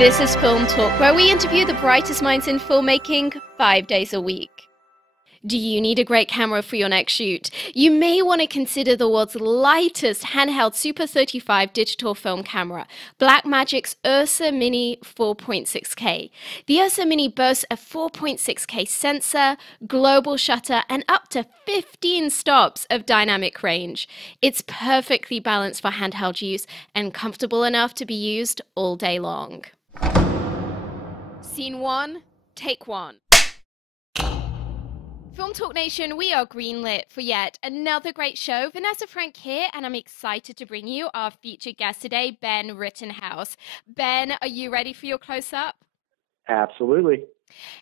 This is Film Talk, where we interview the brightest minds in filmmaking 5 days a week. Do you need a great camera for your next shoot? You may want to consider the world's lightest handheld Super 35 digital film camera, Blackmagic's Ursa Mini 4.6K. The Ursa Mini boasts a 4.6K sensor, global shutter, and up to 15 stops of dynamic range. It's perfectly balanced for handheld use and comfortable enough to be used all day long. Scene 1, take 1. Film Talk Nation, we are greenlit for yet another great show. Vanessa Frank here, and I'm excited to bring you our featured guest today, Ben Rittenhouse. Ben, are you ready for your close-up? Absolutely.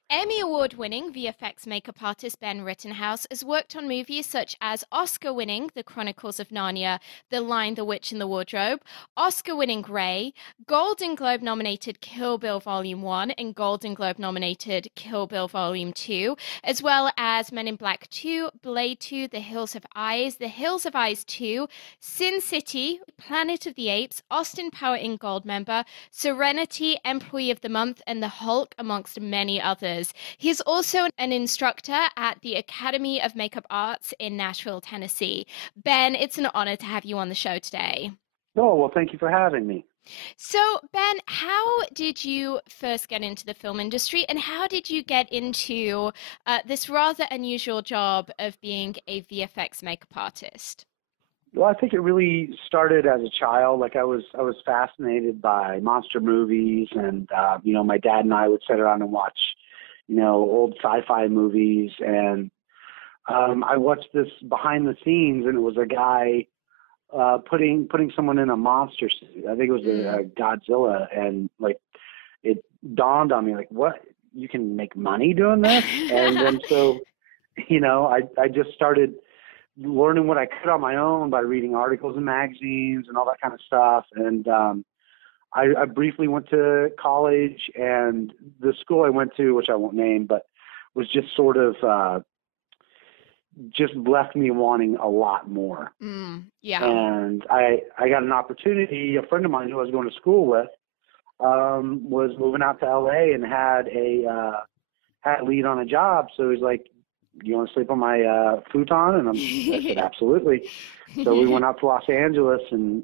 Emmy Award-winning VFX makeup artist Ben Rittenhouse has worked on movies such as Oscar-winning The Chronicles of Narnia, The Lion, the Witch, and the Wardrobe, Oscar-winning Grey, Golden Globe-nominated Kill Bill Volume 1, and Golden Globe-nominated Kill Bill Volume 2, as well as Men in Black 2, Blade 2, The Hills of Eyes 2, Sin City, Planet of the Apes, Austin Power in Goldmember, Serenity, Employee of the Month, and The Hulk, amongst many others. He's also an instructor at the Academy of Makeup Arts in Nashville, Tennessee. Ben, it's an honor to have you on the show today. Oh, well, thank you for having me. So, Ben, how did you first get into the film industry, and how did you get into this rather unusual job of being a VFX makeup artist? Well, I think it really started as a child. Like I was fascinated by monster movies, and my dad and I would sit around and watch, old sci-fi movies. And I watched this behind the scenes, and it was a guy putting someone in a monster suit. I think it was a Godzilla, and like it dawned on me, like, what, you can make money doing this? And then so, I just started learning what I could on my own by reading articles in magazines and all that kind of stuff. And I briefly went to college, and the school I went to, which I won't name, but was just sort of just left me wanting a lot more. Yeah. And I got an opportunity. A friend of mine who I was going to school with was moving out to LA and had a lead on a job. So he's like, "You want to sleep on my futon?" And I said, absolutely. So we went out to Los Angeles, and,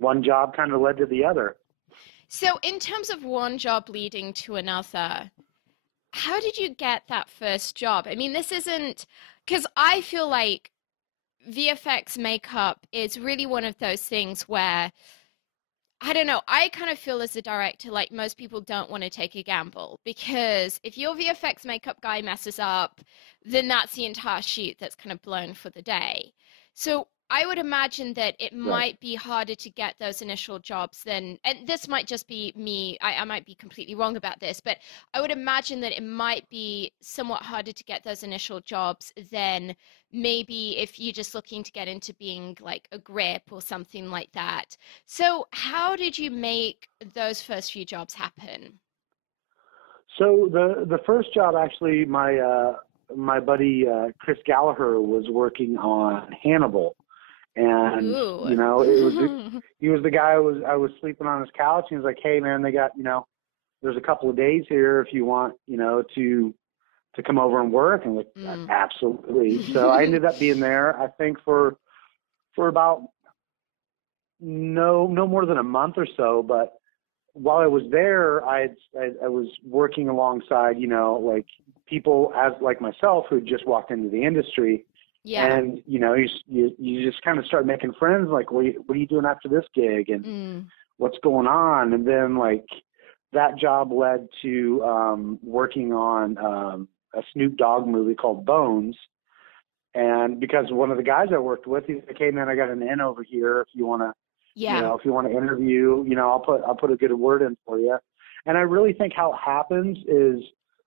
one job kind of led to the other. So in terms of one job leading to another, how did you get that first job? I mean, this isn't, because I feel like VFX makeup is really one of those things where, I don't know, I kind of feel as a director, like most people don't want to take a gamble, because if your VFX makeup guy messes up, then that's the entire shoot that's kind of blown for the day. So I would imagine that it might be harder to get those initial jobs than, and this might just be me, I might be completely wrong about this, but I would imagine that it might be somewhat harder to get those initial jobs than maybe if you're just looking to get into being like a grip or something like that. So how did you make those first few jobs happen? So the first job, actually, my buddy Chris Gallagher was working on Hannibal. And he was the guy I was sleeping on his couch. He was like, "Hey man, they got, there's a couple of days here if you want, to come over and work." And like, absolutely. So I ended up being there, I think, for about no more than a month or so. But while I was there, I was working alongside, like people like myself who just walked into the industry. Yeah. And, you just kind of start making friends, like, what are you doing after this gig, and what's going on? And then, like, that job led to working on a Snoop Dogg movie called Bones. And because one of the guys I worked with, he's like, "Hey, man, I got an in over here. If you want to, if you want to interview, I'll put a good word in for you." And I really think how it happens is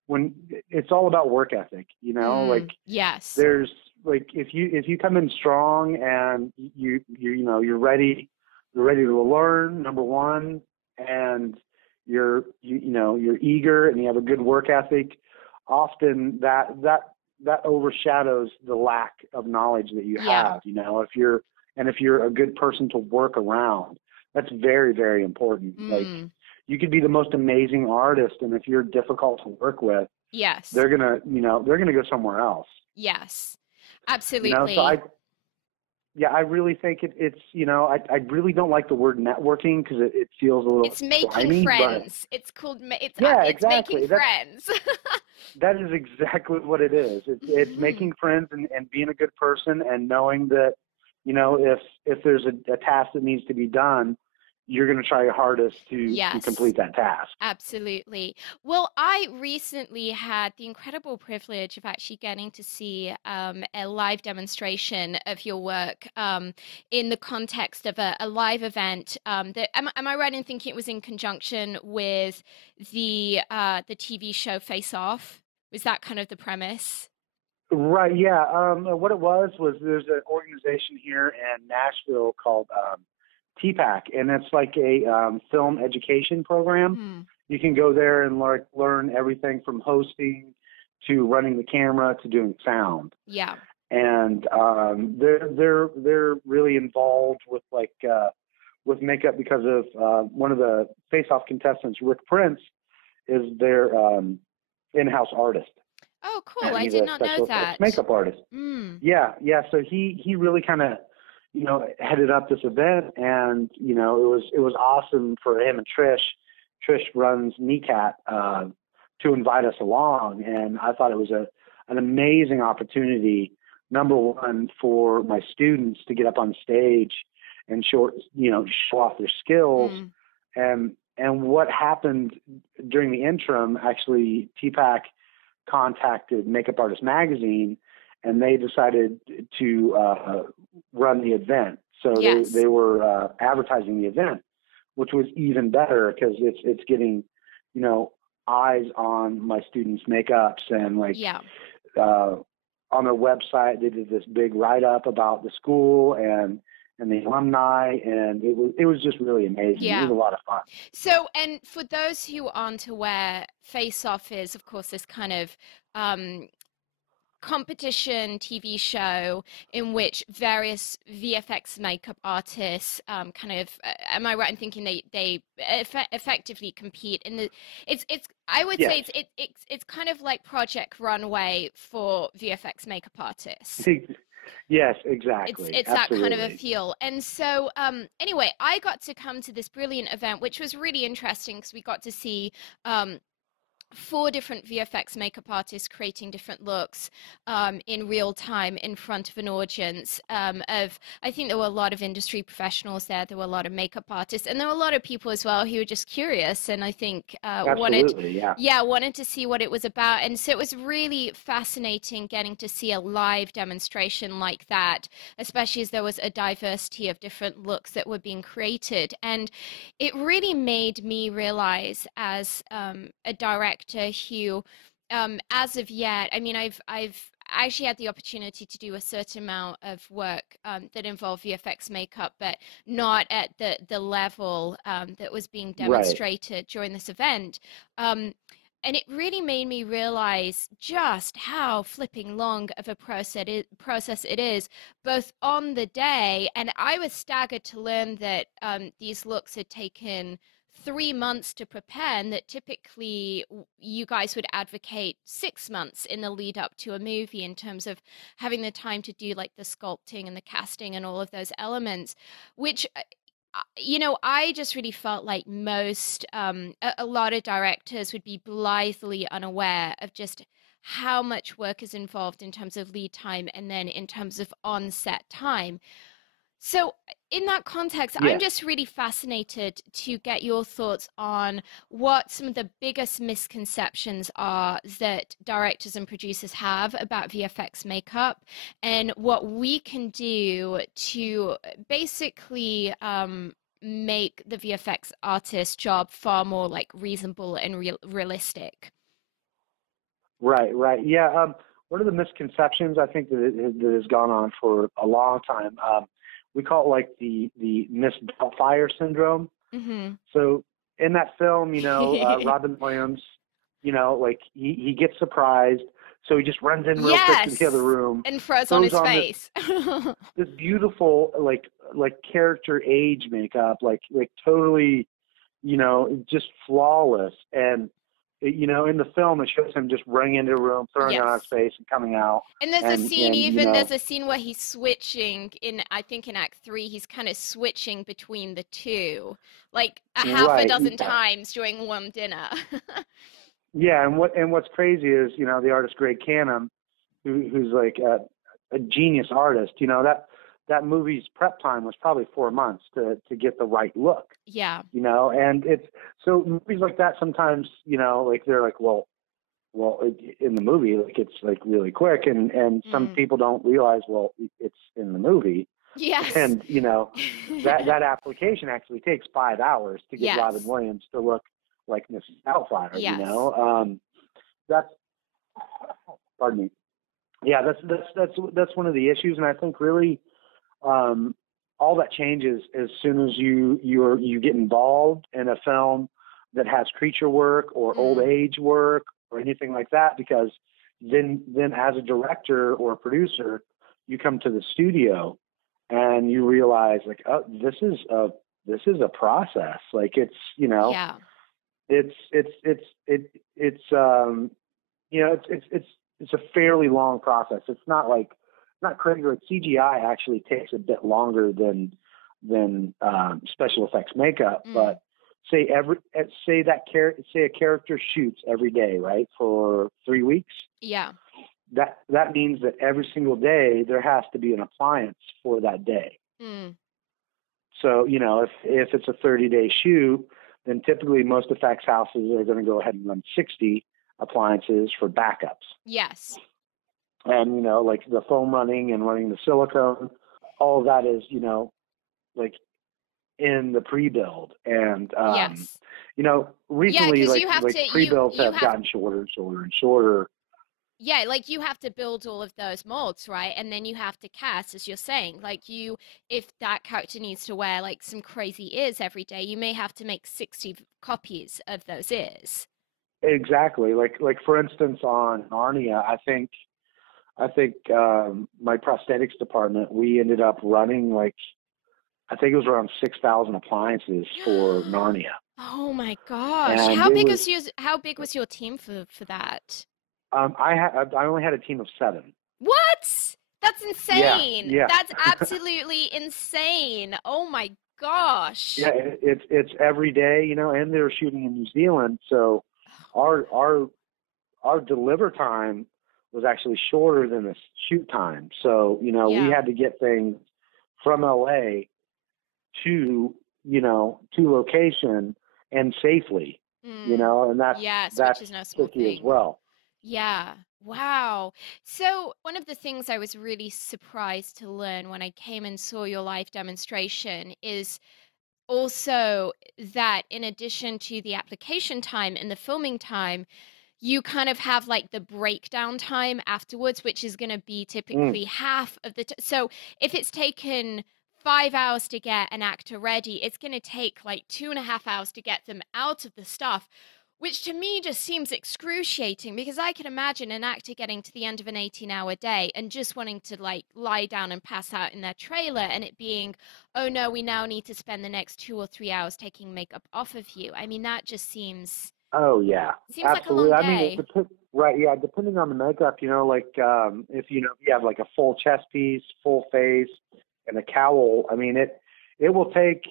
when it's all about work ethic, like, yes, there's, like, if you come in strong and you're ready to learn, number one, and you're eager and you have a good work ethic, often that overshadows the lack of knowledge that you have. If you're a good person to work around, that's very, very important. Like, you could be the most amazing artist, and if you're difficult to work with, Yes. they're gonna go somewhere else. Yes. So Absolutely. I really think it's I really don't like the word networking because it feels a little It's making slimy, friends. It's called yeah, it's making exactly. friends. That is exactly what it is. It's making friends and being a good person and knowing that, if there's a task that needs to be done, you're going to try your hardest to Yes. complete that task. Absolutely. Well, I recently had the incredible privilege of actually getting to see a live demonstration of your work in the context of a live event. Am I right in thinking it was in conjunction with the TV show Face Off? Was that kind of the premise? Right. Yeah. What it was there's an organization here in Nashville called TPAC, and it's like a film education program. Hmm. You can go there and learn everything from hosting to running the camera to doing sound. Yeah. And they're really involved with with makeup because of one of the Face Off contestants, Rick Prince, is their in-house artist. Oh, cool. And I he's did a not know special effects that. makeup artist. Mm. Yeah. So he really kind of headed up this event, and it was awesome for him and Trish. Trish runs Kneecat to invite us along, and I thought it was an amazing opportunity. Number one, for my students to get up on stage and show off their skills, and what happened during the interim. Actually, TPAC contacted Makeup Artist Magazine, and they decided to run the event. So Yes. they were advertising the event, which was even better because it's getting eyes on my students' makeups, and on their website they did this big write-up about the school and the alumni, and it was just really amazing. Yeah. It was a lot of fun. So, and for those who aren't aware, Face Off is, of course, this kind of competition TV show in which various VFX makeup artists kind of am I right in thinking they effectively compete in the it's I would Yes. say it's kind of like Project Runway for VFX makeup artists. Yes, exactly. It's that kind of a feel. And so anyway, I got to come to this brilliant event, which was really interesting because we got to see 4 different VFX makeup artists creating different looks in real time in front of an audience I think there were a lot of industry professionals there. There were a lot of makeup artists, and there were a lot of people as well who were just curious, and I think wanted to see what it was about. And so it was really fascinating getting to see a live demonstration like that, especially as there was a diversity of different looks that were being created. And it really made me realize, as a director who, as of yet, I mean, I've actually had the opportunity to do a certain amount of work that involved VFX makeup, but not at the level that was being demonstrated during this event. And it really made me realize just how flipping long of a process it is, both on the day, and I was staggered to learn that these looks had taken 3 months to prepare, and that typically you guys would advocate 6 months in the lead up to a movie in terms of having the time to do like the sculpting and the casting and all of those elements, which I just really felt like most a lot of directors would be blithely unaware of just how much work is involved in terms of lead time and then in terms of on-set time. So in that context, I'm just really fascinated to get your thoughts on what some of the biggest misconceptions are that directors and producers have about VFX makeup, and what we can do to basically make the VFX artist job far more like reasonable and realistic. Right. Yeah. One of the misconceptions I think that has gone on for a long time, we call it like the Miss Doubtfire syndrome. Mm-hmm. So in that film, Robin Williams, like he gets surprised, so he just runs in real quick to the other room and throws on his face. This beautiful like character age makeup, like totally, just flawless. And in the film, it shows him just running into a room, throwing it on his Yes. face, and coming out. And there's a scene, And there's a scene where he's switching I think in Act 3, he's kind of switching between the two, like a half a right, dozen yeah. times during one dinner. Yeah, and what's crazy is, the artist Greg Canham, who's like a genius artist. That movie's prep time was probably 4 months to get the right look. Yeah. And it's so movies like that sometimes, like they're like, well, in the movie, like it's like really quick, and some people don't realize, well, it's in the movie. Yes. And that application actually takes 5 hours to get Yes. Robin Williams to look like Mrs. Doubtfire. Yes. That's pardon me. Yeah, that's one of the issues, and I think really all that changes as soon as you get involved in a film that has creature work or old age work or anything like that, because then as a director or a producer, you come to the studio and you realize, like, oh, this is a process. Like, it's Yeah. it's a fairly long process. It's not crazy. Like CGI actually takes a bit longer than special effects makeup. But say a character shoots every day, right, for 3 weeks. Yeah. That means that every single day there has to be an appliance for that day. So if it's a 30-day shoot, then typically most effects houses are going to go ahead and run 60 appliances for backups. Yes. And like the foam running and running the silicone, all of that is like in the pre-build. And yes. Recently, pre-builds you have gotten shorter and shorter and shorter. Yeah, like you have to build all of those molds, right? And then you have to cast, as you're saying. Like if that character needs to wear like some crazy ears every day, you may have to make 60 copies of those ears. Exactly. Like for instance, on Narnia, I think my prosthetics department, we ended up running I think it was around 6,000 appliances for Narnia. Oh my gosh! And how big was your team for that? I only had a team of 7. What? That's insane. Yeah. That's absolutely insane. Oh my gosh. Yeah, it's every day, and they're shooting in New Zealand, so our deliver time was actually shorter than the shoot time. So, we had to get things from LA to location and safely, and that's which is no small tricky thing. as well. Yeah. Wow. So one of the things I was really surprised to learn when I came and saw your live demonstration is also that in addition to the application time and the filming time, you kind of have like the breakdown time afterwards, which is going to be typically half of the so if it's taken 5 hours to get an actor ready, it's going to take like 2.5 hours to get them out of the stuff, which to me just seems excruciating, because I can imagine an actor getting to the end of an 18-hour day and just wanting to like lie down and pass out in their trailer, and it being, oh no, we now need to spend the next 2 or 3 hours taking makeup off of you. I mean, that just seems... Oh yeah, seems absolutely. like a long day. I mean, right? Yeah, depending on the makeup, if you have like a full chest piece, full face, and a cowl. I mean, it will take,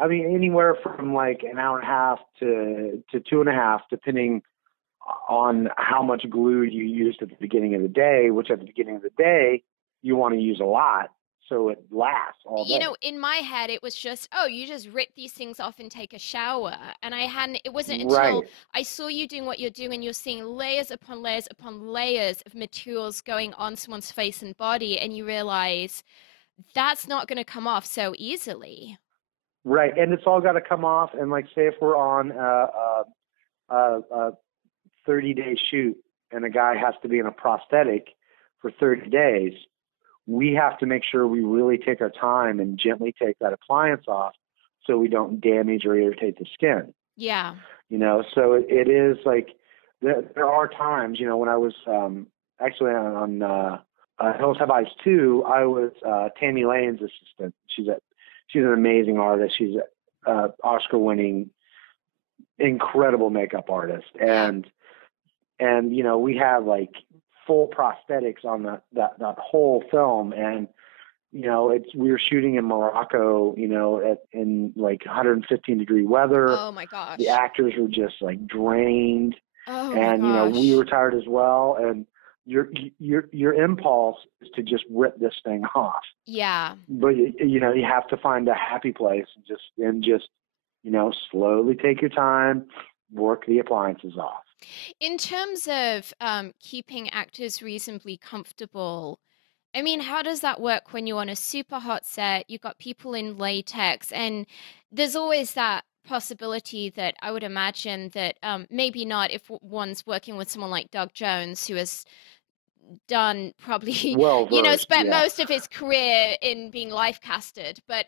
anywhere from like an hour and a half to 2.5, depending on how much glue you used at the beginning of the day. Which at the beginning of the day you want to use a lot, so it lasts all day. In my head, it was just, oh, you just rip these things off and take a shower. And it wasn't until I saw you doing what you're doing and you're seeing layers upon layers upon layers of materials going on someone's face and body, and you realize that's not going to come off so easily. Right, and it's all got to come off. And like, say if we're on a 30-day shoot and a guy has to be in a prosthetic for 30 days, we have to make sure we really take our time and gently take that appliance off so we don't damage or irritate the skin. Yeah. So it is like, there are times, when I was actually on Hills Have Eyes 2, I was Tammy Lane's assistant. She's an amazing artist. She's Oscar-winning incredible makeup artist. Yeah. And you know, we have like full prosthetics on that whole film. And you know, we were shooting in Morocco, you know, in like 115-degree weather. Oh my gosh. The actors were just like drained, Oh my and you know, we gosh. were tired as well. And your impulse is to just rip this thing off. Yeah. But you know, you have to find a happy place and just you know, slowly take your time, work the appliances off. In terms of keeping actors reasonably comfortable, I mean, how does that work when you're on a super hot set? You've got people in latex, and there's always that possibility that I would imagine that maybe not if one's working with someone like Doug Jones, who has done probably, Well versed, spent yeah. most of his career in being life casted, but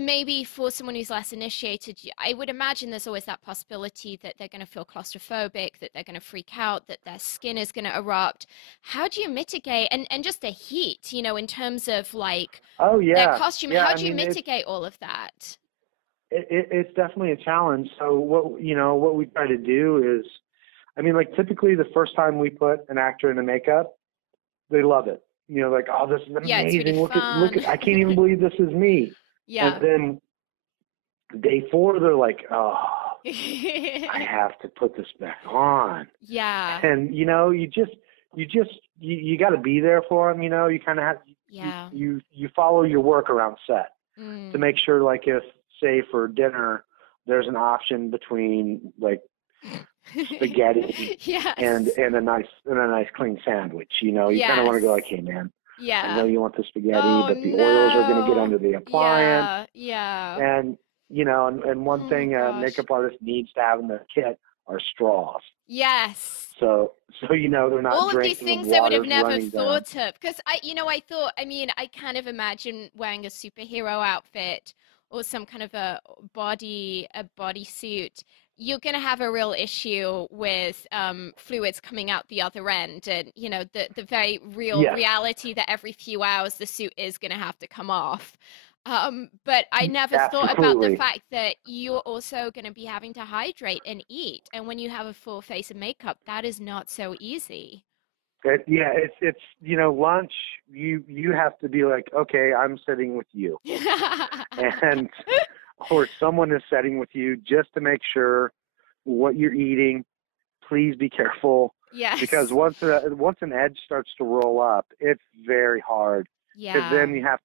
maybe for someone who's less initiated, I would imagine there's always that possibility that they're going to feel claustrophobic, that they're going to freak out, that their skin is going to erupt. How do you mitigate, and just the heat, in terms of like Oh their yeah, costume, yeah. how I do you mean, mitigate all of that? it's definitely a challenge. So what we try to do is, I mean, like typically the first time we put an actor in the makeup, they love it. You know, like, oh, this is Yeah, it's really amazing. Look fun. at, I can't even believe this is me. And Yeah. then day 4, they're like, oh, I have to put this back on. Yeah. And you know, you got to be there for them. You know, you kind of have Yeah. you follow your work around set to Mm. make sure, like, if say for dinner there's an option between like spaghetti and Yes. a nice clean sandwich. You know, you kind of want to go like, Yes. hey man, I know Yeah. you want the spaghetti, Oh but the oils are going to get no. under the appliance. Yeah. Yeah. And you know, and one Oh my thing a gosh. makeup artist needs to have in their kit are straws. Yes. So you know they're not All of these drinking and things I would have water's never running down. thought of, because I mean, I kind of imagine wearing a superhero outfit or some kind of a bodysuit. You're going to have a real issue with fluids coming out the other end, and the very real Yes, reality that every few hours the suit is going to have to come off. But I never thought about the absolutely. fact that you're also going to be having to hydrate and eat. And when you have a full face of makeup, that is not so easy. Yeah, it's you know, lunch. You have to be like, okay, I'm sitting with you, and or someone is sitting with you just to make sure what you're eating. Please be careful, because Yes. once an edge starts to roll up, it's very hard, because Yeah. then you have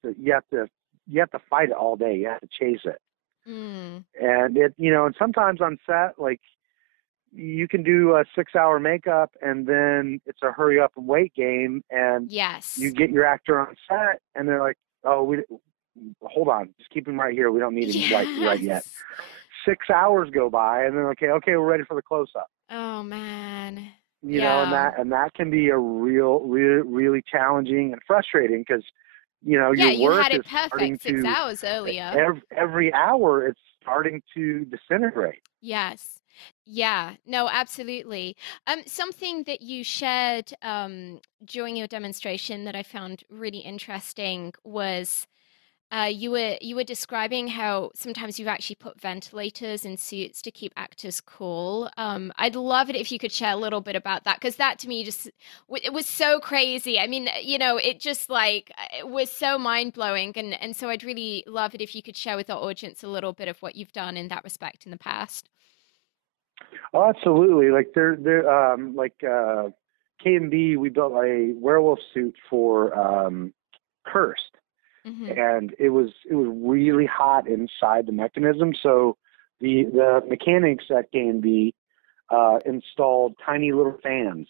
to fight it all day. You have to chase it, Mm. and and sometimes on set, like, you can do a 6-hour makeup and then it's a hurry up and wait game, and you Yes. get your actor on set and they're like, oh, we hold on, just keep him right here, we don't need him right yet. Yes. 6 hours go by and they're like, okay, we're ready for the close up. Oh man. You know, and Yeah. that can be a really challenging and frustrating, because Yeah, your you work had is it perfect starting 6 to hours earlier. every hour it's starting to disintegrate. Yes. Yeah. No, absolutely. Something that you shared during your demonstration that I found really interesting was you were describing how sometimes you've actually put ventilators in suits to keep actors cool. I'd love it if you could share a little bit about that, because that to me just it was so crazy. I mean, it just like it was so mind blowing, and so I'd really love it if you could share with our audience a little bit of what you've done in that respect in the past. Oh, absolutely. Like K&B, we built a werewolf suit for Hearst, Hmm. and it was really hot inside the mechanism. So the mechanics at K&B installed tiny little fans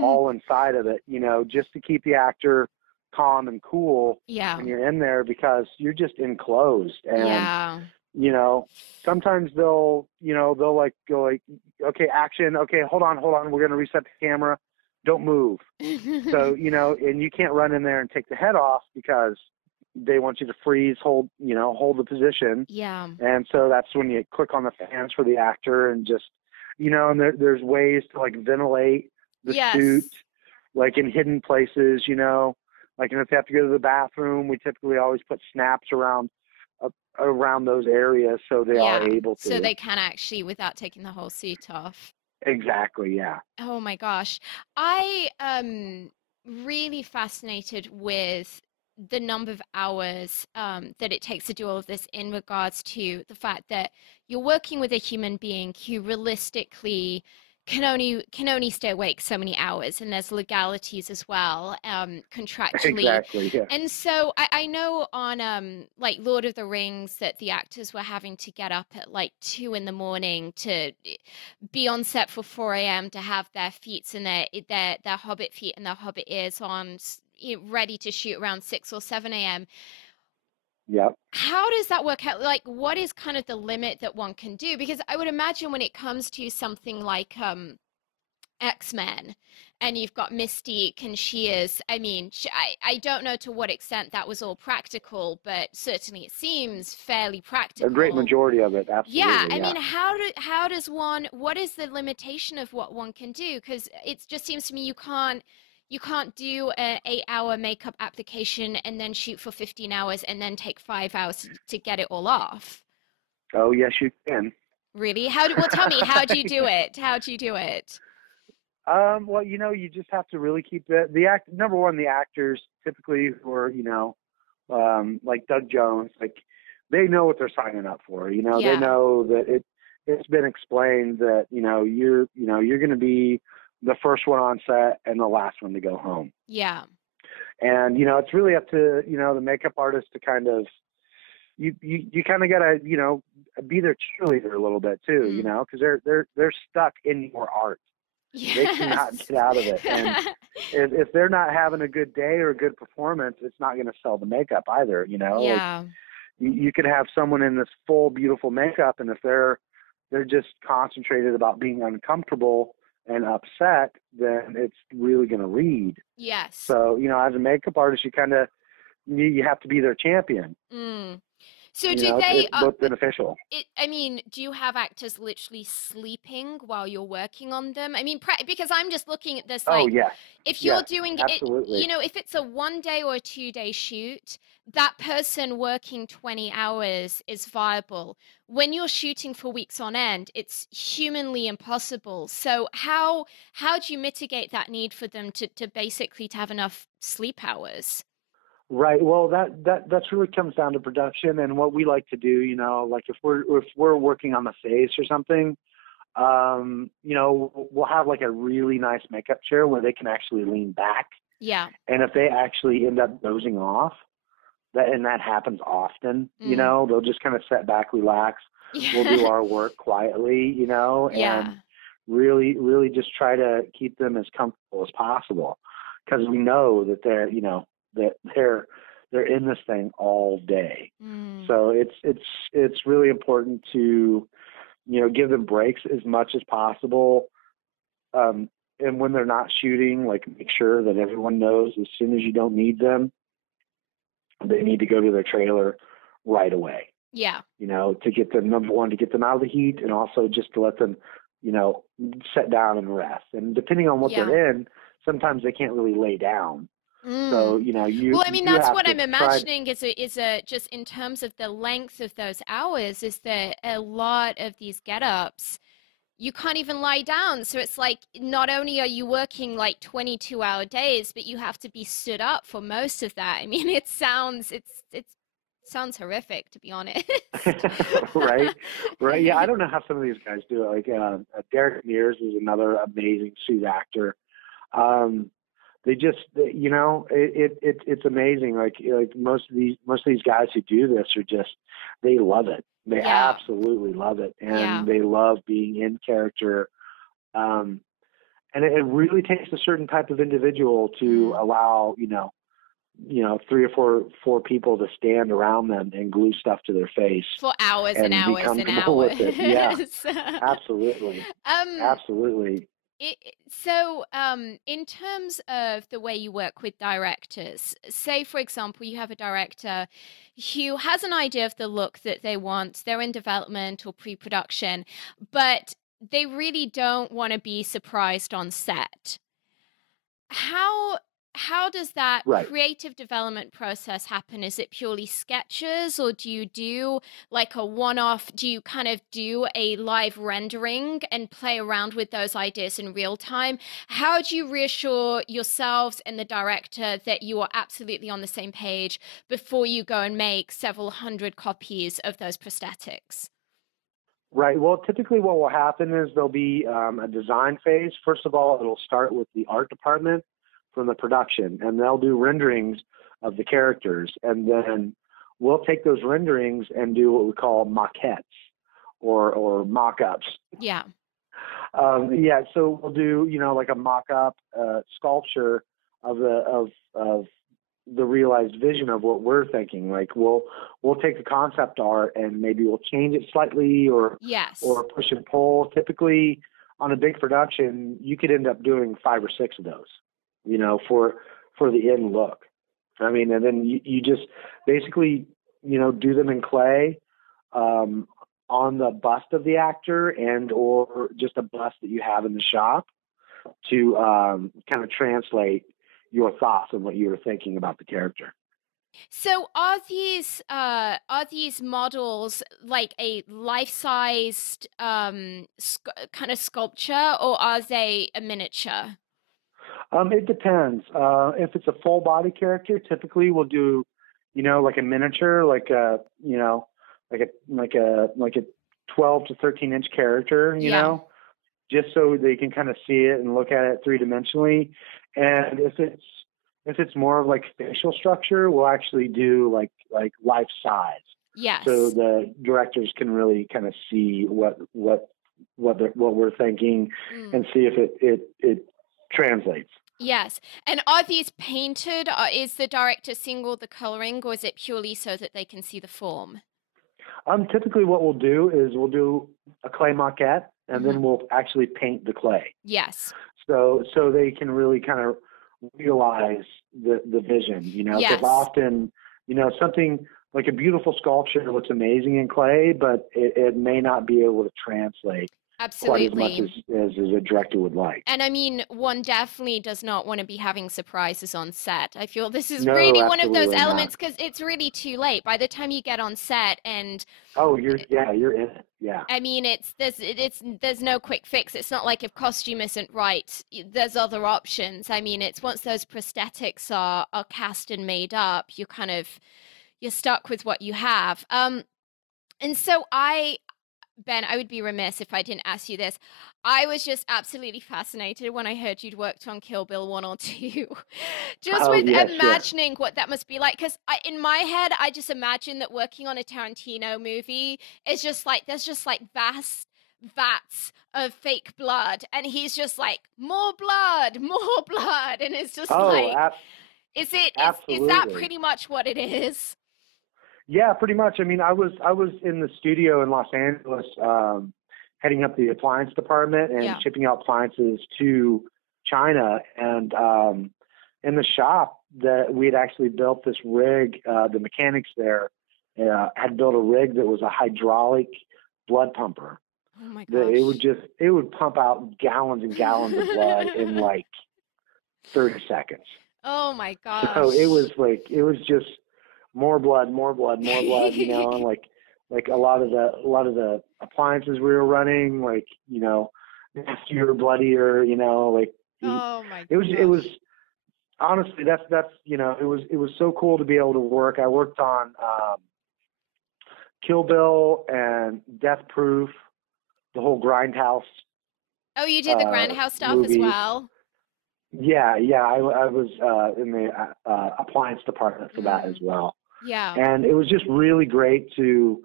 all inside of it, just to keep the actor calm and cool Yeah. when you're in there, because you're just enclosed. And Yeah. you know, sometimes they'll like go like, okay, action, okay, hold on, we're gonna reset the camera, don't move. So and you can't run in there and take the head off, because they want you to freeze, hold the position. Yeah. And so that's when you click on the fans for the actor, and just and there's ways to like ventilate the suit, Yes. like in hidden places, like, and if they have to go to the bathroom, we typically always put snaps around around those areas so they are Yeah. able So to. they can actually without taking the whole suit off. Exactly, yeah. Oh my gosh. I really fascinated with the number of hours that it takes to do all of this in regards to the fact that you're working with a human being who realistically can only stay awake so many hours, and there's legalities as well, contractually. Exactly, yeah. And so I know on like Lord of the Rings that the actors were having to get up at like 2 in the morning to be on set for 4 a.m. to have their feet and their hobbit feet and their hobbit ears on, ready to shoot around 6 or 7 a.m. Yep. How does that work out? Like, what is kind of the limit that one can do? Because I would imagine when it comes to something like X-Men, and you've got Mystique, and she is, I mean, I don't know to what extent that was all practical, but certainly it seems fairly A great practical. majority of it, Yeah, absolutely, I yeah. mean, how does one, what is the limitation of what one can do? Because it just seems to me you can't do an 8 hour makeup application and then shoot for 15 hours and then take 5 hours to get it all off. Oh, yes, you can. Really? Well, tell me, how do you do it? How do you do it? Well, you just have to really keep the act. Number one, the actors typically who are, like Doug Jones, like they know what they're signing up for. They Yeah, know that it's been explained that you're going to be the first one on set and the last one to go home. yeah. And it's really up to the makeup artist to kind of you kind of gotta be their cheerleader a little bit too, Mm. because they're stuck in your art. They cannot Yes. get out of it. And if they're not having a good day or a good performance, it's not going to sell the makeup either. Like Yeah. you could have someone in this full, beautiful makeup, and if they're just concentrated about being uncomfortable and upset, then it's really going to read. Yes. So as a makeup artist, you have to be their champion. Mm. So do they It's both beneficial. I mean, do you have actors literally sleeping while you're working on them? I mean, because I'm just looking at this Oh like, yes, if you're yes, doing it, absolutely. if it's a 1 day or a 2 day shoot, that person working 20 hours is viable. When you're shooting for weeks on end, it's humanly impossible. So how do you mitigate that need for them to basically to have enough sleep hours? Right. Well, that's really comes down to production and what we like to do. Like if we're working on the face or something, we'll have like a really nice makeup chair where they can actually lean back. Yeah. And if they actually end up dozing off, that happens often, Mm. they'll just kind of sit back, relax. We'll do Yeah. our work quietly, and Yeah. really, really just try to keep them as comfortable as possible because we know that that they're in this thing all day. Mm. So it's really important to give them breaks as much as possible. And when they're not shooting, like make sure that everyone knows as soon as you don't need them, they need to go to their trailer right away. Yeah. To get them, number one, to get them out of the heat, and also just to let them, sit down and rest. And depending on what Yeah. they're in, sometimes they can't really lay down. So Mm. you Well, I mean, you that's have what to I'm try. imagining is a just in terms of the length of those hours, is that a lot of these get-ups, you can't even lie down. So it's like not only are you working like 22-hour days, but you have to be stood up for most of that. I mean, it sounds horrific, to be honest. Right, right. Yeah, I don't know how some of these guys do it. Like Derek Mears is another amazing suit actor. Um, it's amazing. Like most of these guys who do this are just, they love it. They Yeah. absolutely love it, Yeah. and they love being in character. Um, and it really takes a certain type of individual to Mm. allow three or four people to stand around them and glue stuff to their face For hours and and be hours and comfortable hours. with it. Yeah, absolutely, um absolutely. In terms of the way you work with directors, say, for example, you have a director who has an idea of the look that they want, they're in development or pre production, but they really don't want to be surprised on set. How how does that Right. creative development process happen? Is it purely sketches, or do you do like a one-off? Do you kind of do a live rendering and play around with those ideas in real time? How do you reassure yourselves and the director that you are absolutely on the same page before you go and make several hundred copies of those prosthetics? Right. Well, typically what will happen is there'll be a design phase. First of all, it'll start with the art department from the production, and they'll do renderings of the characters. And then we'll take those renderings and do what we call maquettes or mock-ups. Yeah. Yeah, so we'll do, like a mock-up sculpture of the realized vision of what we're thinking. Like we'll take the concept art and maybe we'll change it slightly or Yes. push and pull. Typically on a big production, you could end up doing 5 or 6 of those, for the end look. I mean, and then you just basically, do them in clay, on the bust of the actor and or just a bust that you have in the shop to kind of translate your thoughts and what you were thinking about the character. So are these models like a life-sized kind of sculpture, or are they a miniature? It depends. If it's a full body character, typically we'll do, like a miniature, like a, like a 12 to 13-inch character, Yeah. just so they can kind of see it and look at it 3-dimensionally. And if it's more of like facial structure, we'll actually do like life size. Yes. So the directors can really kind of see what we're thinking and see if it translates. Yes. And are these painted? Is the director single the coloring, or is it purely so that they can see the form? Typically what we'll do is we'll do a clay maquette and then we'll actually paint the clay. Yes. So they can really kind of realize the vision, because Yes. often, something like a beautiful sculpture looks amazing in clay, but it may not be able to translate Absolutely. quite as much as a director would like. And I mean, one definitely does not want to be having surprises on set. I feel this is No, really one of those absolutely elements because it's really too late by the time you get on set. And you're in it. Yeah. I mean, there's no quick fix. It's not like if costume isn't right, there's other options. I mean, it's once those prosthetics are cast and made up, you're stuck with what you have. And so Ben, I would be remiss if I didn't ask you this. I was just absolutely fascinated when I heard you'd worked on Kill Bill 1 or 2. Just with imagining what that must be like. Because in my head, I just imagine that working on a Tarantino movie is just like, there's just like vast vats of fake blood. And he's just like, more blood, more blood. And it's just is that pretty much what it is? Yeah, pretty much. I mean, I was in the studio in Los Angeles, heading up the appliance department and shipping out appliances to China. And in the shop that we had actually built this rig, the mechanics there had built a rig that was a hydraulic blood pumper. Oh my gosh! It would pump out gallons and gallons of blood in like 30 seconds. Oh my gosh! So it was just more blood, and like a lot of the appliances we were running, nastier, bloodier, oh my gosh. It was honestly that's it was so cool to be able to work. I worked on Kill Bill and Death Proof, the whole Grindhouse. Oh, you did the Grindhouse stuff movies. as well? Yeah, I was in the appliance department for that as well. Yeah. And it was just really great to,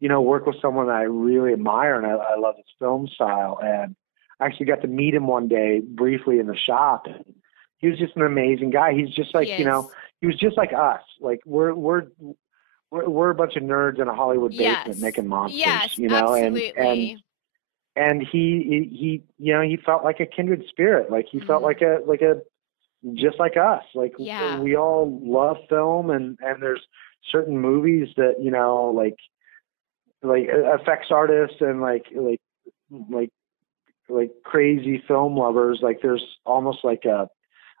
work with someone that I really admire, and I love his film style. And I actually got to meet him one day briefly in the shop, and he was just an amazing guy. He's just like, he was just like us. Like we're a bunch of nerds in a Hollywood basement making monsters, absolutely. And he felt like a kindred spirit. Like he felt like a just like us. Like we all love film, and there's certain movies that like effects artists and like crazy film lovers. Like there's almost like a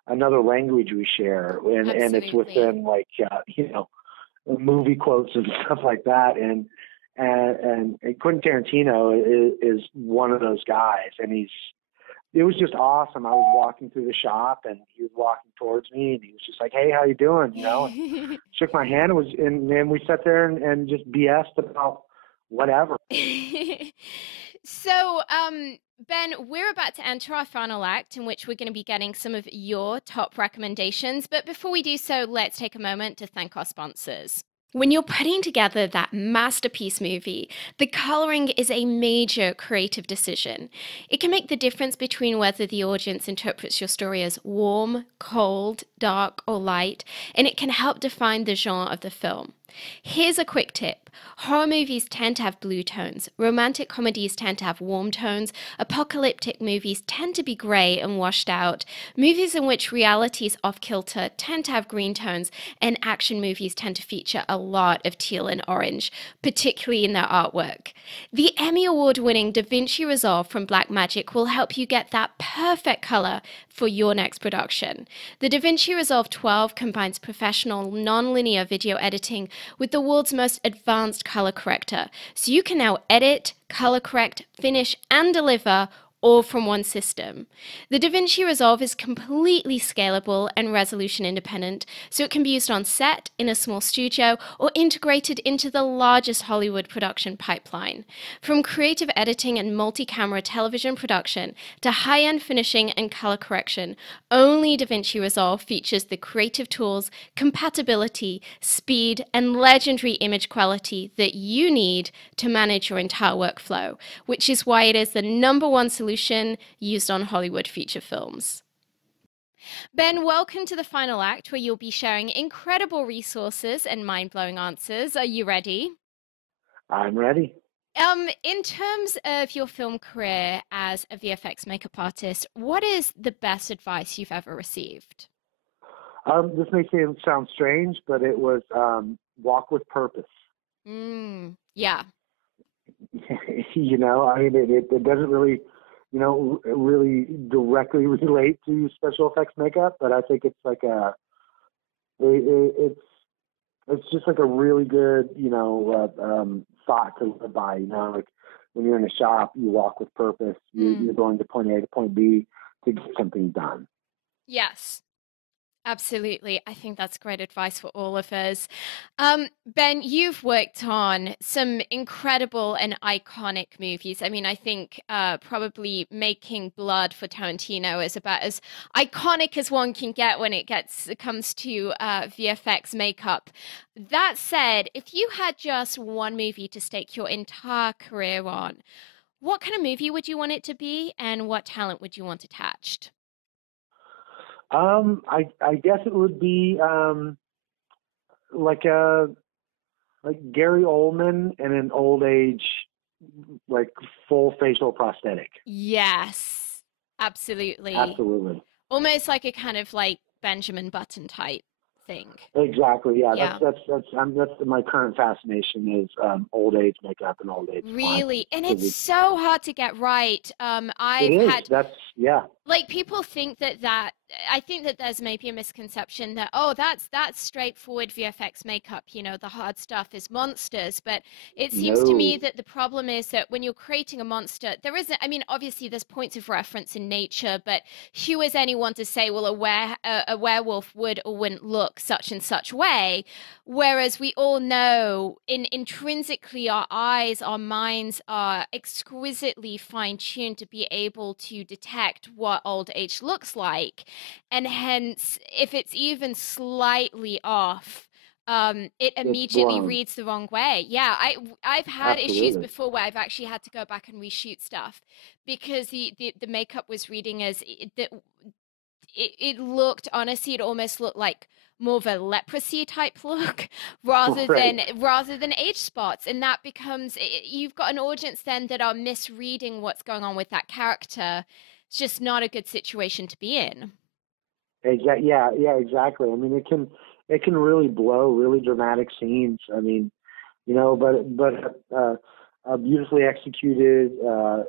another language we share, and it's Absolutely. within like movie quotes and stuff like that. And Quentin Tarantino is one of those guys, and it was just awesome. I was walking through the shop, and he was walking towards me, and he was just like, "Hey, how you doing?" And shook my hand, and then we sat there and just BS'd about whatever. So, Ben, we're about to enter our final act in which we're going to be getting some of your top recommendations. But before we do so, let's take a moment to thank our sponsors. When you're putting together that masterpiece movie, the coloring is a major creative decision. It can make the difference between whether the audience interprets your story as warm, cold, dark, or light, and it can help define the genre of the film. Here's a quick tip. Horror movies tend to have blue tones, romantic comedies tend to have warm tones, apocalyptic movies tend to be grey and washed out, movies in which reality is off kilter tend to have green tones, and action movies tend to feature a lot of teal and orange, particularly in their artwork. The Emmy Award-winning DaVinci Resolve from Blackmagic will help you get that perfect color for your next production. The DaVinci Resolve 12 combines professional non-linear video editing with the world's most advanced color corrector, so you can now edit, color correct, finish, and deliver all from one system. The DaVinci Resolve is completely scalable and resolution independent, so it can be used on set, in a small studio, or integrated into the largest Hollywood production pipeline. From creative editing and multi-camera television production to high-end finishing and color correction, only DaVinci Resolve features the creative tools, compatibility, speed, and legendary image quality that you need to manage your entire workflow, which is why it is the #1 solution used on Hollywood feature films. Ben, welcome to the final act where you'll be sharing incredible resources and mind-blowing answers. Are you ready? I'm ready. In terms of your film career as a VFX makeup artist, what is the best advice you've ever received? This may sound strange, but it was walk with purpose. Yeah. I mean, it doesn't really, really directly relate to special effects makeup, but I think it's like it's just like a really good, thought to live by. Like when you're in a shop, you walk with purpose. You're going to point A to point B to get something done. Yes. Absolutely. I think that's great advice for all of us. Ben, you've worked on some incredible and iconic movies. I mean, I think probably Making Blood for Tarantino is about as iconic as one can get when it comes to VFX makeup. That said, if you had just one movie to stake your entire career on, what kind of movie would you want it to be, and what talent would you want attached? I guess it would be like Gary Oldman in an old age, like full facial prosthetic. Yes, absolutely. Absolutely. Almost like a kind of like Benjamin Button type thing. Exactly. Yeah. Yeah. That's my current fascination is old age makeup and old age. Really, and it's so hard to get right. It is. Like people think that I think that there's maybe a misconception that that's straightforward VFX makeup, the hard stuff is monsters, but it seems to me that the problem is that when you're creating a monster, there isn't, I mean, obviously there's points of reference in nature, but who is anyone to say, well, a werewolf would or wouldn't look such and such way, whereas we all know intrinsically our eyes, our minds are exquisitely fine-tuned to be able to detect what old age looks like, and hence if it's even slightly off, it immediately reads the wrong way. Yeah, I've had issues before where I've actually had to go back and reshoot stuff because the makeup was reading as it looked, honestly, it almost looked like more of a leprosy type look rather than age spots, and that becomes, you've got an audience then that are misreading what's going on with that character. It's just not a good situation to be in. Yeah, exactly. I mean, it can really blow really dramatic scenes. I mean, but beautifully executed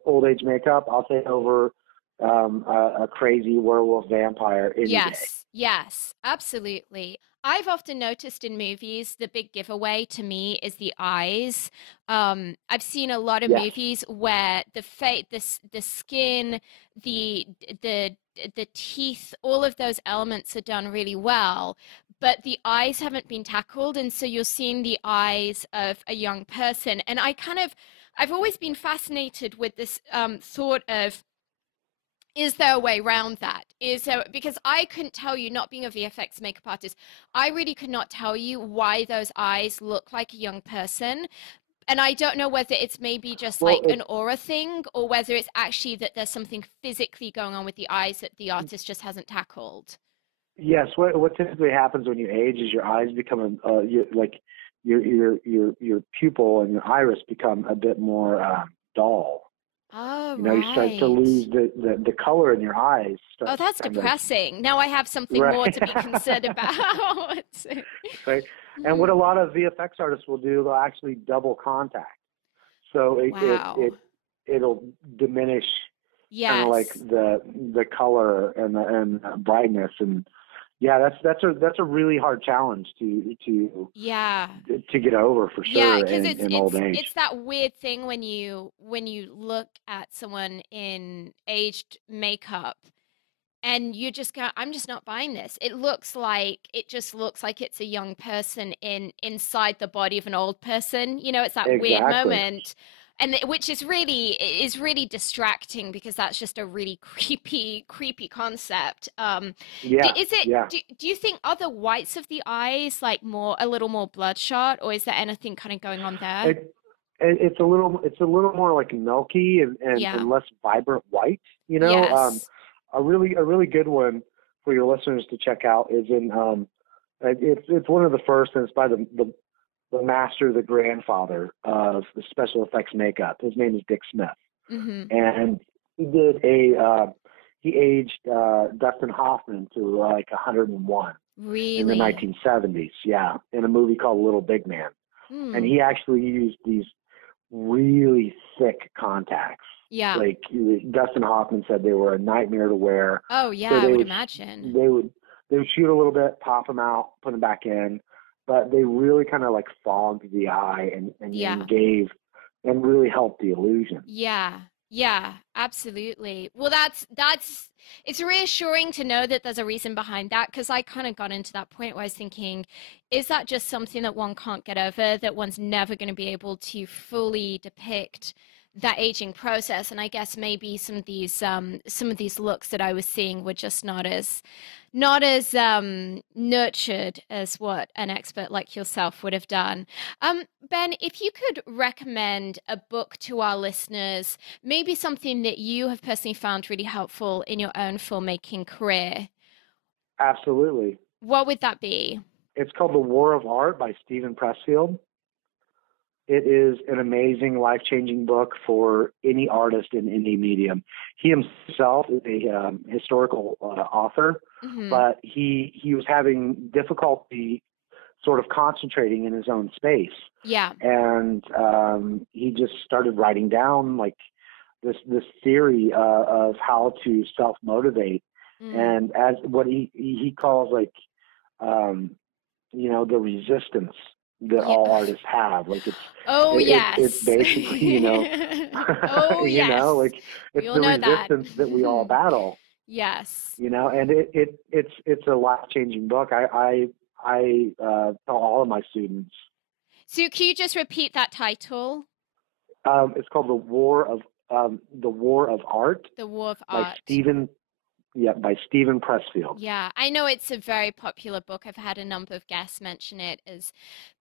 old age makeup, I'll take over a crazy werewolf vampire any day. Yes, absolutely. I've often noticed in movies the big giveaway to me is the eyes. I've seen a lot of Yes. movies where the face, the skin, the the the teeth, all of those elements are done really well, but the eyes haven't been tackled, and so you're seeing the eyes of a young person. And I've always been fascinated with this thought of, is there a way around that? Is there, because I couldn't tell you, not being a VFX makeup artist, I really could not tell you why those eyes look like a young person. And I don't know whether it's maybe just Well, like an aura thing, or whether it's actually that there's something physically going on with the eyes that the artist just hasn't tackled. yes. What typically happens when you age is your eyes become like your pupil and your iris become a bit more dull. Oh, You start to right. lose the color in your eyes. Oh, Starts that's kind of depressing. Now I have something more right. to be concerned about. Right. And what Mhm. a lot of VFX artists will do, they'll actually double contact. So Wow. it'll diminish kind of like Yes. the color and the brightness. And yeah, that's a really hard challenge Yeah. to get over for Yeah, sure because in old age. it's that weird thing when you look at someone in aged makeup and you just go, I'm just not buying this. It just looks like it's a young person inside the body of an old person. It's that weird Exactly. moment. And which is really distracting, because that's just a really creepy concept. Yeah. Is it Yeah. do you think, are the whites of the eyes like a little more bloodshot, or is there anything kind of going on there? It's a little more like milky Yeah. and less vibrant white. Yes. A really good one for your listeners to check out is in it's one of the first, and it's by the master, the grandfather of the special effects makeup. His name is Dick Smith, Mm-hmm. and he aged Dustin Hoffman to like 101 in the Really? 1970s. Yeah, in a movie called Little Big Man, and Hmm. he actually used these really thick contacts. Yeah. Like Dustin Hoffman said, they were a nightmare to wear. Oh, yeah, So I they would would imagine. they would they would shoot a little bit, pop them out, put them back in, but they really kind of like fogged the eye and Yeah. gave and really helped the illusion. Yeah. Yeah, absolutely. Well, that's it's reassuring to know that there's a reason behind that, because I kind of got into that point where I was thinking, is that just something that one can't get over, that one's never going to be able to fully depict that aging process? And I guess maybe some of these looks that I was seeing were just not as nurtured as what an expert like yourself would have done. Ben, if you could recommend a book to our listeners, maybe something that you have personally found really helpful in your own filmmaking career, Absolutely. what would that be? It's called The War of Art by Steven Pressfield. It is an amazing, life-changing book for any artist in any medium. He himself is a historical author, Hmm. but he was having difficulty sort of concentrating in his own space, Yeah. and he just started writing down like this theory of how to self-motivate, Mm. and as what he calls like um, the resistance that Yeah. all artists have. Like Oh, it's yes. basically Oh, yes. like We it's all the know that. resistance that we all battle. Yes. And it's a life changing book. I tell all of my students. So can you just repeat that title? It's called The War of Art The War of by Art. Steven Pressfield. Yeah, I know it's a very popular book. I've had a number of guests mention it as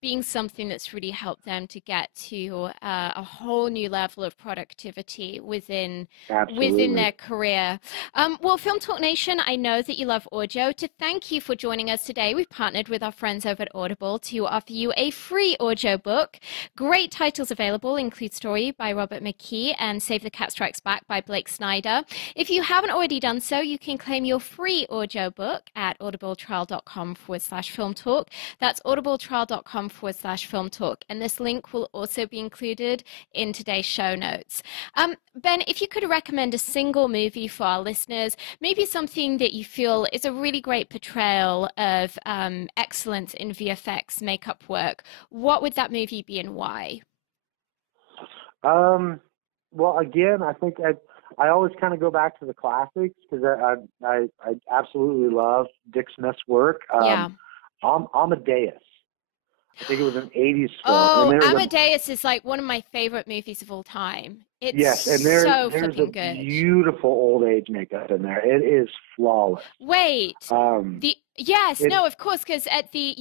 being something that's really helped them to get to a whole new level of productivity within Absolutely. their career. Well, Film Talk Nation, I know that you love audio. To thank you for joining us today, we've partnered with our friends over at Audible to offer you a free audio book. Great titles available include Story by Robert McKee and Save the Cat Strikes Back by Blake Snyder. If you haven't already done so, you can claim your free audiobook at audibletrial.com/film talk. That's audibletrial.com/film talk. And this link will also be included in today's show notes. Ben, if you could recommend a single movie for our listeners, maybe something that you feel is a really great portrayal of excellence in VFX makeup work, what would that movie be and why? Well, again, I think I always kind of go back to the classics because I absolutely love Dick Smith's work. Amadeus. I think it was an 80s film. Oh, Amadeus is like one of my favorite movies of all time. It's and so there's flipping a good. beautiful old age makeup in there. It is flawless. Wait, no, of course, because at the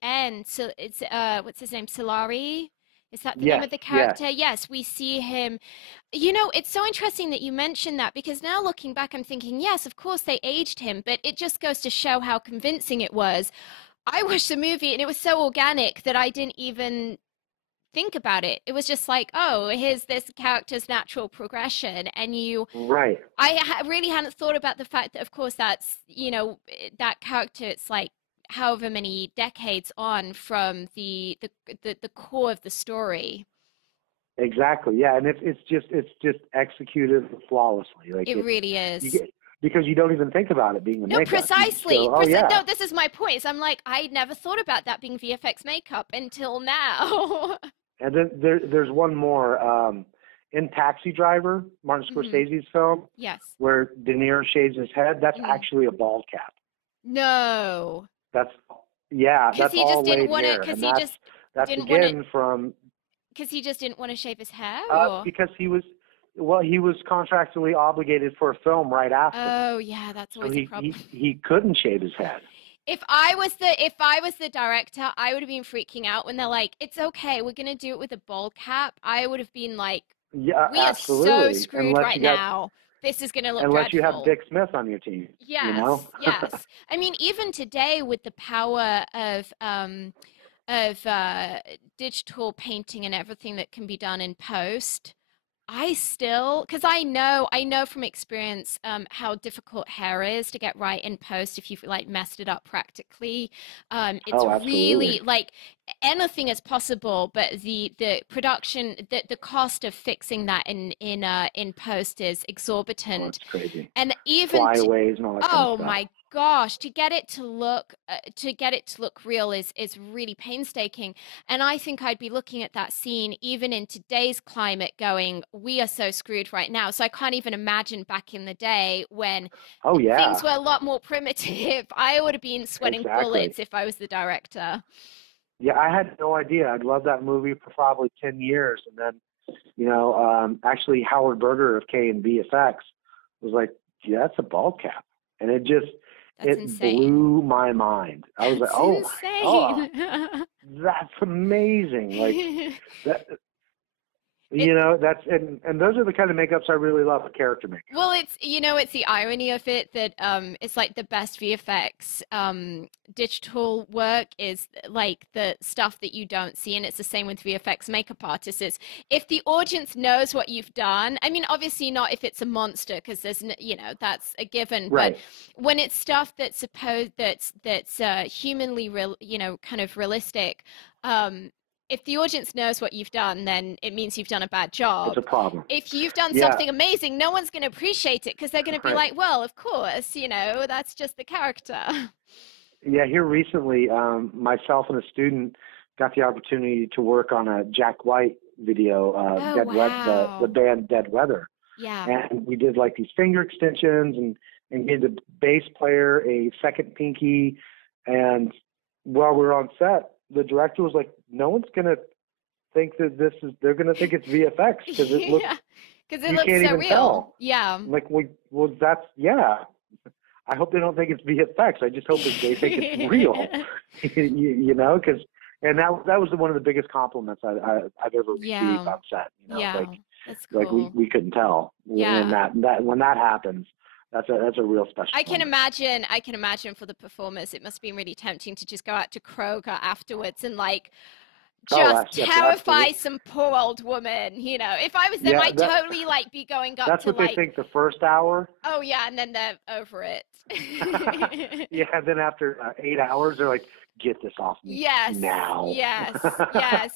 end, so it's what's his name, Solari? Is that the name of the character? Yes, we see him. You know, it's so interesting that you mentioned that because now looking back, I'm thinking, yes, of course they aged him, but it just goes to show how convincing it was. I watched the movie and it was so organic that I didn't even think about it. It was just like, oh, here's this character's natural progression. And I really hadn't thought about the fact that, of course, that's, you know, that character, it's like however many decades on from the core of the story. Exactly. Yeah. And it's just executed flawlessly. Like it really is. Because you don't even think about it being the makeup. Precisely. No, this is my point. So I'm like, I never thought about that being VFX makeup until now. And then there's one more. In Taxi Driver, Martin Scorsese's film, where De Niro shaves his head, that's actually a bald cap. No. That's all laid hair. Because he just didn't want to shave his hair? Because he was contractually obligated for a film right after. Oh yeah, that's always a problem. He couldn't shave his head. If I was the director, I would have been freaking out when they're like, "It's okay, we're gonna do it with a bald cap." I would have been like, "Yeah, we absolutely. are so screwed now. This is gonna look unless dreadful." You have Dick Smith on your team. Yes, you know? Yes. I mean, even today with the power of digital painting and everything that can be done in post, because I know from experience how difficult hair is to get right in post if you've like messed it up practically. It's really like anything is possible, but the production, the cost of fixing that in post is exorbitant. Oh, it's crazy. And even flyaways and all that kind of stuff. My gosh, to get it to look real is really painstaking. And I think I'd be looking at that scene even in today's climate going, we are so screwed right now. So I can't even imagine back in the day when things were a lot more primitive. I would have been sweating bullets if I was the director. Yeah, I had no idea. I'd loved that movie for probably 10 years. And then, actually Howard Berger of K&B Effects was like, yeah, that's a ball cap. And it just, blew my mind. I was like, oh, that's amazing. Like that. That's and those are the kind of makeups I really love, a character makeup. Well, it's the irony of it that it's like the best VFX digital work is like the stuff that you don't see, and it's the same with VFX makeup artists. Is if the audience knows what you've done. I mean, obviously not if it's a monster, because there's that's a given. Right. But when it's stuff that's humanly real, kind of realistic. If the audience knows what you've done, then it means you've done a bad job. It's a problem. If you've done something amazing, no one's going to appreciate it because they're going to be like, well, of course, that's just the character. Yeah, here recently, myself and a student got the opportunity to work on a Jack White video, the band Dead Weather. Yeah. And we did like these finger extensions and gave the bass player a second pinky. And while we were on set, the director was like, no one's going to think that they're going to think it's VFX because it looks, because it looks so real. Tell. Yeah. I'm like, I hope they don't think it's VFX. I just hope that they think it's real, because, and that was one of the biggest compliments I've ever received on set. That's cool. Like we couldn't tell. Yeah. When that happens, that's a real special. I can imagine for the performers, it must be really tempting to just go out to Kroger afterwards and like just yes, terrify absolutely. some poor old woman. If I was them, Yeah, I'd totally like be going up that's to what they like, think the first hour. oh yeah, and then they're over it. Yeah, and then after 8 hours, they're like, get this off me Yes, now. yes, yes.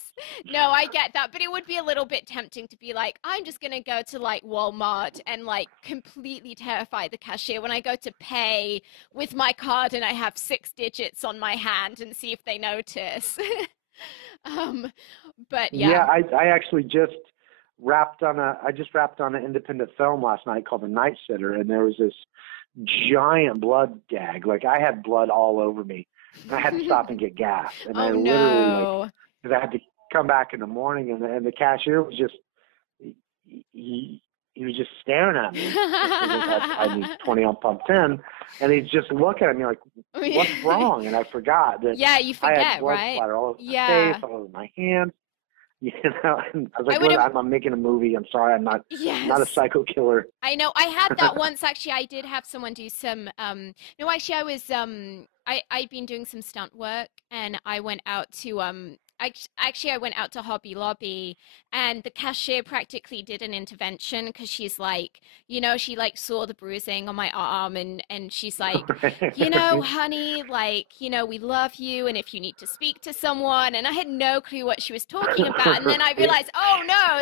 No, I get that, but it would be a little bit tempting to be like, I'm just gonna go to like Walmart and like completely terrify the cashier when I go to pay with my card and I have 6 digits on my hand and see if they notice. um, but yeah. Yeah, I actually just wrapped on an independent film last night called The Night Sitter, and there was this giant blood gag. Like, I had blood all over me, and I had to stop and get gas. And I Oh literally, like, no. because I had to come back in the morning, and the cashier was just he was just staring at me. I need 20 on pump 10, and he's just looking at me like, what's wrong? And I forgot that Yeah, you I had forget, blood right? splatter all over my Yeah. face, all over my hands. And I was I like, would look, have. I'm making a movie. I'm sorry, I'm not a Yes. psycho killer. I know. I had that once actually. I did have someone do some no, actually I was I'd been doing some stunt work and I went out to actually I went out to Hobby Lobby and the cashier practically did an intervention because she's like, she like saw the bruising on my arm and she's like, honey, like, we love you and if you need to speak to someone, and I had no clue what she was talking about, and then I realized, oh no,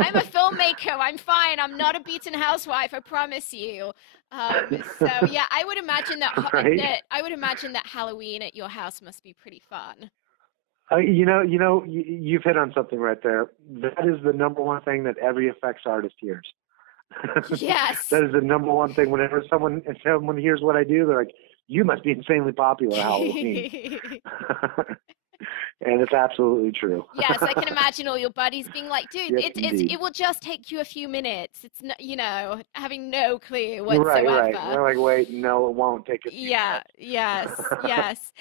I'm a filmmaker, I'm fine, I'm not a beaten housewife, I promise you. So yeah, I would imagine Right? I would imagine that Halloween at your house must be pretty fun. You've hit on something right there. That is the number one thing that every effects artist hears. Yes. That is the number one thing. Whenever someone hears what I do, they're like, "You must be insanely popular at Halloween," and it's absolutely true. Yes, I can imagine all your buddies being like, "Dude, Yes, it indeed. will just take you a few minutes." It's not, having no clue Right, right. whatsoever. They're like, "Wait, no, it won't take a few Yeah, yes, yes.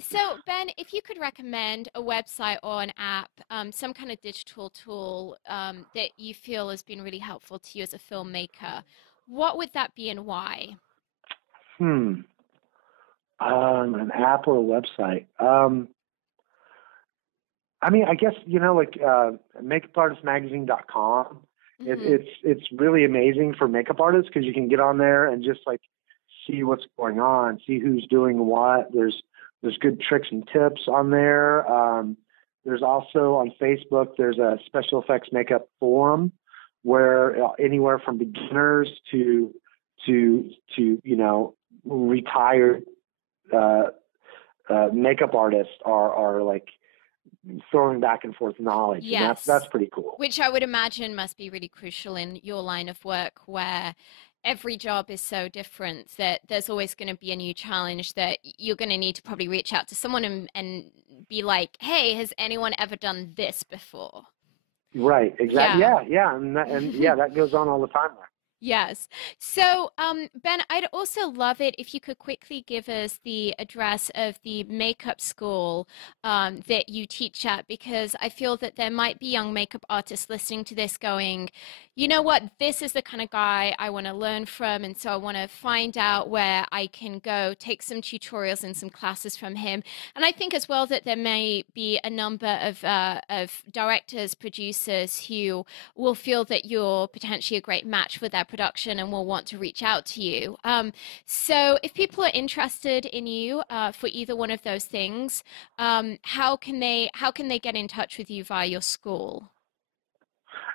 So Ben, if you could recommend a website or an app, some kind of digital tool, that you feel has been really helpful to you as a filmmaker, what would that be and why? minutes." An app or a website. I mean, I guess, like makeupartistmagazine.com. Hmm. It's really amazing for makeup artists because you can get on there and just like see what's going on, see who's doing what. There's good tricks and tips on there. There's also on Facebook, there's a special effects makeup forum where anywhere from beginners to retired uh, makeup artists are like throwing back and forth knowledge, and that's Yes, pretty cool. which I would imagine must be really crucial in your line of work where every job is so different that there's always going to be a new challenge that you're going to need to probably reach out to someone and be like, hey, has anyone ever done this before? Right, exactly. Yeah. Yeah, and yeah, that goes on all the time there. Yes. So, Ben, I'd also love it if you could quickly give us the address of the makeup school that you teach at, because I feel that there might be young makeup artists listening to this going, you know what, this is the kind of guy I want to learn from. And so I want to find out where I can go, take some tutorials and some classes from him. And I think as well that there may be a number of directors, producers who will feel that you're potentially a great match for their production and will want to reach out to you. So if people are interested in you for either one of those things, how can they get in touch with you via your school?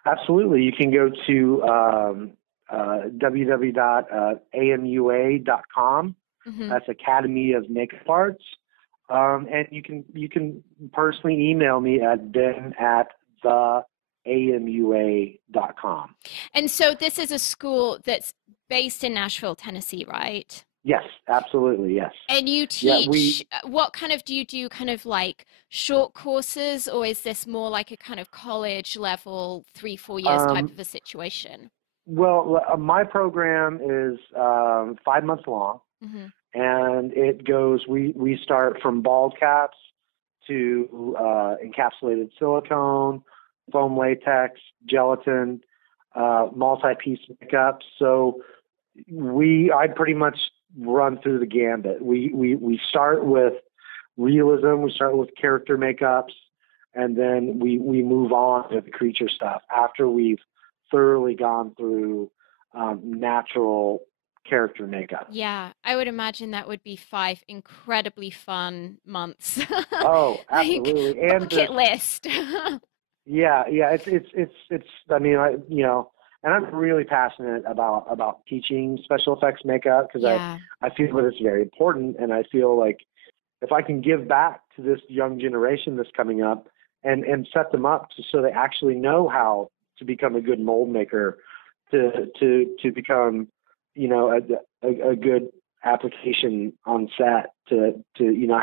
Absolutely. You can go to www.amua.com. Hmm. That's Academy of Makeup Arts. And you can personally email me at ben@theamua.com. And so this is a school that's based in Nashville, Tennessee, right? Yes, absolutely. Yes. And you Yeah, teach, what kind of do you do, kind of like short courses, or is this more like a kind of college level, 3-4 years type um, of a situation? well, my program is 5 months long, Hmm. and it goes. We start from bald caps to encapsulated silicone, foam latex, gelatin, multi-piece makeup. So I pretty much run through the gambit. We start with realism. We start with character makeups, and then we move on to the creature stuff after we've thoroughly gone through natural character makeup. Yeah, I would imagine that would be 5 incredibly fun months. Oh, Like, absolutely. And bucket list. yeah, it's. I mean, and I'm really passionate about teaching special effects makeup because Yeah. I feel that it's very important, and I feel like if I can give back to this young generation that's coming up and set them up so they actually know how to become a good mold maker, to become, a good application on set, to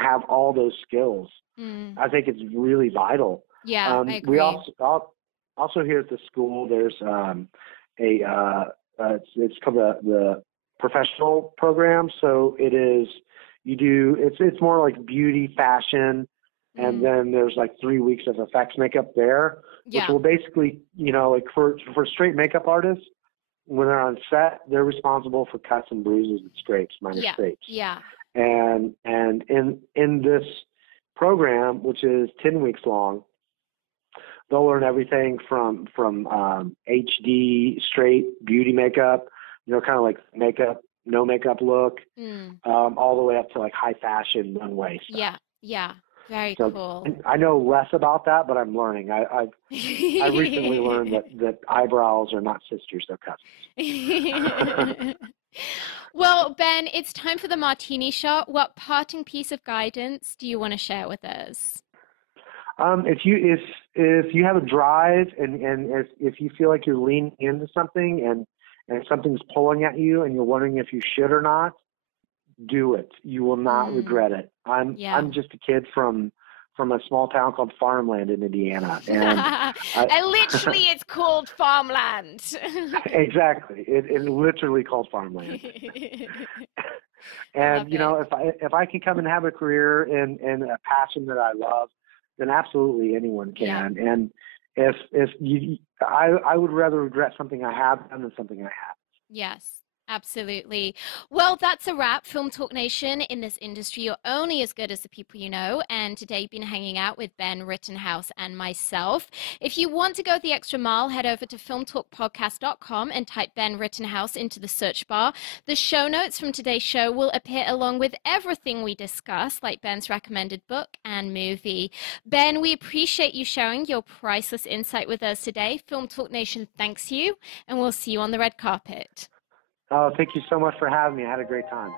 have all those skills. I think it's really vital. Yeah, I agree. We also here at the school, there's it's called the professional program. So it is, it's more like beauty, fashion, and then there's like 3 weeks of effects makeup there, which will basically, like for straight makeup artists, when they're on set, they're responsible for cuts and bruises and scrapes, minor scrapes. Yeah. And in this program, which is 10 weeks long, they'll learn everything from HD straight beauty makeup, kind of like makeup, no makeup look, all the way up to like high fashion runway stuff. Yeah. Very cool. I know less about that, but I'm learning. I recently learned that eyebrows are not sisters; they're cousins. Well, Ben, it's time for the martini shot. What parting piece of guidance do you want to share with us? If you have a drive and if you feel like you're leaning into something and something's pulling at you and you're wondering if you should or not, do it. You will not regret it. I'm just a kid from a small town called Farmland in Indiana, and literally it's called farmland. Exactly, it literally called Farmland. And if I can come and have a career in a passion that I love, then absolutely anyone can. Yeah. And if you, I would rather regret something I have done than something I haven't. Yes. Absolutely. Well, that's a wrap. Film Talk Nation. In this industry, you're only as good as the people you know. And today you've been hanging out with Ben Rittenhouse and myself. If you want to go the extra mile, head over to filmtalkpodcast.com and type Ben Rittenhouse into the search bar. The show notes from today's show will appear along with everything we discuss, like Ben's recommended book and movie. Ben, we appreciate you sharing your priceless insight with us today. Film Talk Nation thanks you, and we'll see you on the red carpet. Oh, thank you so much for having me. I had a great time.